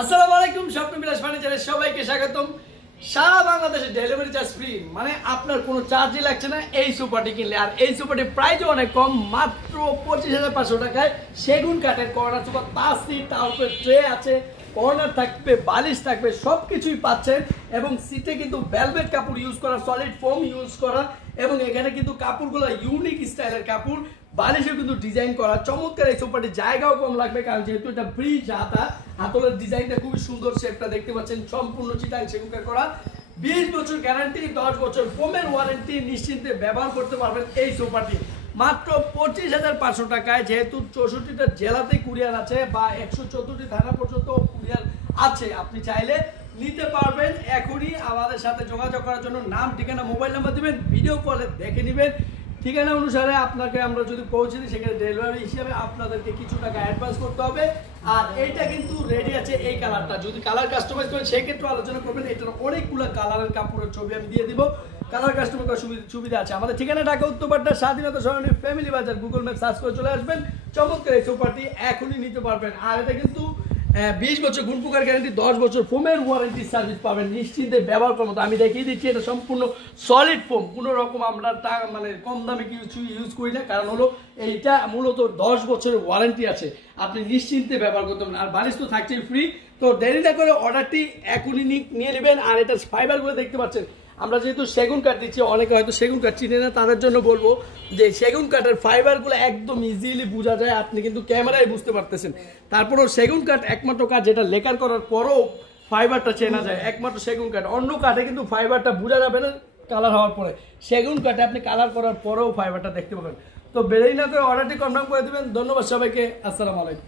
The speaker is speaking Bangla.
আসসালামু আলাইকুম, স্বপ্নবিলাস ফার্নিচারে সবাইকে স্বাগতম। সারা বাংলাদেশে ডেলিভারি চার্জ ফ্রি, মানে আপনার কোনো চার্জই লাগছে না এই সোফাটি কিনলে। আর এই সোফাটির প্রাইসও অনেক কম, মাত্র 25,500 টাকায়। সেগুন কাঠের কর্নার সোফা, তাসি টাউপের ট্রে আছে, কর্নার থাকবে, বালিশ থাকবে, সব কিছুই পাচ্ছেন। এবং সিটে কিন্তু ভেলভেট কাপড় ইউজ করা, সলিড ফোম ইউজ করা, এবং এখানে কিন্তু কাপড়গুলো ইউনিক স্টাইলের কাপড়, বালিশও কিন্তু ডিজাইন করা। চমৎকার এই সোফাটি, জায়গাও কম লাগবে কারণ যেহেতু এটা ব্রিজ হাতা, হাতলের ডিজাইনটা খুবই সুন্দর, শেপটা দেখতে পাচ্ছেন, সম্পূর্ণ চিটাং সেগুন করা। 20 বছর গ্যারান্টি, 10 বছর ফোমের ওয়ারেন্টি, নিশ্চিন্তে ব্যবহার করতে পারবেন এই সোফাটি মাত্র 25,500 টাকায়। যেহেতু 64টা জেলাতে কুরিয়ার আছে বা 114টি থানা পর্যন্ত কুরিয়ার আছে, আপনি চাইলে নিতে পারবেন। এখনই আমাদের সাথে যোগাযোগ করার জন্য নাম, ঠিকানা, মোবাইল নাম্বার দিবেন, ভিডিও কলে দেখে নেবেন। ঠিকানা অনুসারে আপনাকে আমরা যদি পৌঁছে দিই, সেখানে ডেলিভারি হিসেবে আপনাদেরকে কিছু টাকা অ্যাডভান্স করতে হবে। আর এইটা কিন্তু রেডি আছে, এই কালারটা যদি কালার কাস্টমাইজ করেন সেক্ষেত্রে আলোচনা করবেন। এটার অনেকগুলো কালারের কাপড়ের ছবি আমি দিয়ে দিব, কালার কাস্টমাইজ করার সুবিধা আছে। আমাদের ঠিকানা ঢাকা উত্তরপাড়া স্বাধীনতা সরণি ফ্যামিলি বাজার, গুগল ম্যাপ সার্চ করে চলে আসবেন। চমৎকার এই সোফাটি এখনই নিতে পারবেন। আর এটা কিন্তু 20 বছর গুণ পোকার গ্যারান্টি, 10 বছর ফোমের ওয়ারেন্টি সার্ভিস পাবেন, নিশ্চিন্তে ব্যবহার করার মতো। আমি দেখিয়ে দিচ্ছি, এটা সম্পূর্ণ সলিড ফোম, কোনো রকম আমরা মানে কম দামে কিছু ইউজ করি না, কারণ হলো এইটা মূলত 10 বছরের ওয়ারেন্টি আছে, আপনি নিশ্চিন্তে ব্যবহার করতে পারেন। আর বালিশ তো থাকছেই ফ্রি। তো দেরি না করে অর্ডারটি এখনই নিয়ে নেবেন। আর এটার ফাইবারগুলো দেখতে পাচ্ছেন, আমরা যেহেতু সেগুন কাঠ দিচ্ছি, অনেকে হয়তো সেগুন কাঠ চিনে না, তাদের জন্য বলবো যে সেগুন কাঠের ফাইবারগুলো একদম ইজিলি বোঝা যায়, আপনি কিন্তু ক্যামেরায় বুঝতে পারতেছেন। তারপরেও সেগুন কাঠ একমাত্র কাঠ যেটা লেকার করার পরও ফাইবারটা চেনা যায়, একমাত্র সেগুন কাঠ। অন্য কাঠে কিন্তু ফাইবারটা বোঝা যাবে না কালার হওয়ার পরে, সেগুন কাঠে আপনি কালার করার পরেও ফাইবারটা দেখতে পাবেন। তো বেড়েই না করে অর্ডারটি কনফার্ম করে দেবেন। ধন্যবাদ সবাইকে, আসসালামু আলাইকুম।